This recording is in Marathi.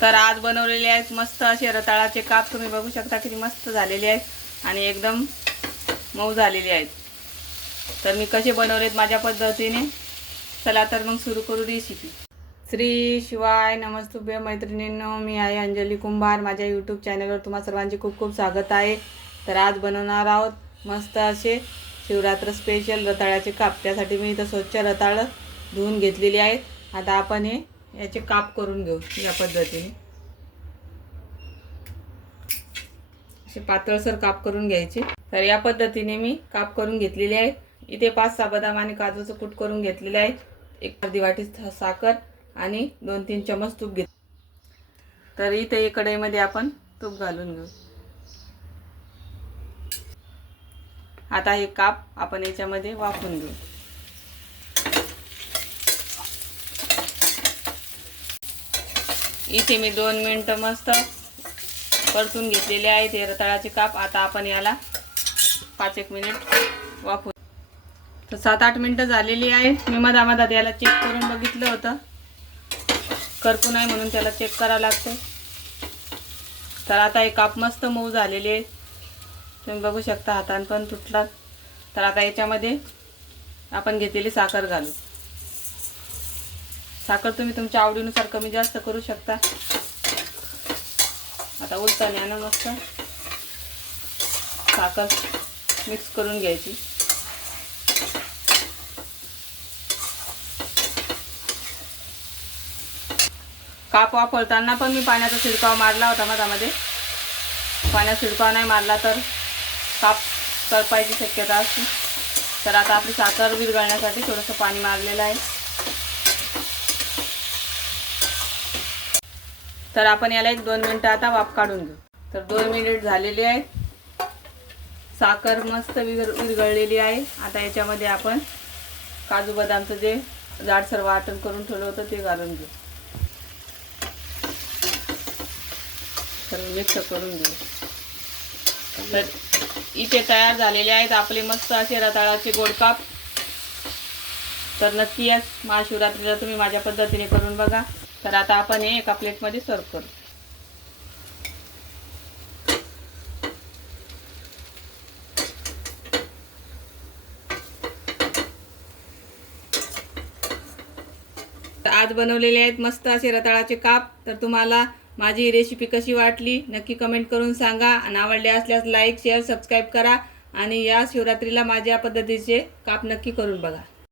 तर आज बनवलेले आहेत मस्त असे रताळाचे काप। तुम्ही बघू शकता किती मस्त झालेले आहेत आणि एकदम मऊ झालेले आहेत। तर मी कसे बनवलेत माझ्या पद्धतीने, चला तर मग सुरू करू रेसिपी। श्री शिवाय नमस्तुभ्य मैत्रिणींनो, मी आहे अंजली कुंभार। माझ्या यूट्यूब चॅनलवर तुम्हा सर्वांचे खूप खूप स्वागत आहे। तर आज बनवणार आहोत मस्त असे शिवरात्र स्पेशल रताळ्याचे काप। त्यासाठी मी इथं स्वच्छ रताळ धुवून घेतलेली आहेत। आता आपण याचे काप करून घेऊ या पद्धतीने। असे पातळसर काप करून घ्यायचे। तर या पद्धतीने मी काप करून घेतलेले आहेत। इथे 5-6 बदाम आणि काजूचं कूट करून घेतलेले आहे। एक अर्धी वाटी साखर आणि 2-3 चमच तूप घेतले। तर इथे एक कढईमध्ये आपण तूप घालून घेऊ। आता हे काप आपण याच्यामध्ये वाफवून घेऊ। इथे मी 2 मिनिटं मस्त परतून घेतलेले आहेत हे रताळाचे काप। आता आपण याला 5-1 मिनिट वाफवू। तर 7-8 मिनिटं झालेली आहेत। मी मधामधात याला चेक करून बघितलं होतं, करपू नाही म्हणून त्याला चेक करावं लागतं। तर आता हे काप मस्त मऊ झालेले आहेत, तुम्ही बघू शकता, हातान पण तुटला। तर आता याच्यामध्ये आपण घेतलेली साखर घालू। साखर तुम्ही तुमच्या आवडीनुसार कमी जास्त करू शकता। आता उलटण्यानं मस्त साखर मिक्स करून घ्यायची। काप वाफवताना पण मी पाण्याचा शिडकाव मारला होता मधामध्ये। पाण्याचा शिडकाव नाही मारला तर काप करपायची शक्यता असते। तर आता आपली साखर विरघळण्यासाठी थोडंसं पाणी मारलेलं आहे। तर आपण याला 1-2 मिनिटं आता वाफ काढून घेऊ। तर 2 मिनिट झालेले आहेत। साखर मस्त विरघळलेली आहे। आता याच्यामध्ये आपण काजू बदामचं जे जाडसर वाटण करून ठेवलं होतं ते घालून घेऊ। तर मिक्स करून घेऊ। तर इथे तयार झालेले आहेत आपले मस्त असे रताळाचे गोड काप। तर नक्की या महाशिवरात्रीला तुम्ही माझ्या पद्धतीने करून बघा। तर आता आपण हे एका प्लेटमध्ये सर्व करू। आज बनवलेले आहेत मस्त असे रताळाचे काप। तर तुम्हाला माझी रेसिपी कशी वाटली नक्की कमेंट करून सांगा आणि आवडले असल्यास लाईक शेअर सबस्क्राईब करा आणि या शिवरात्रीला माझ्या पद्धतीचे काप नक्की करून बघा।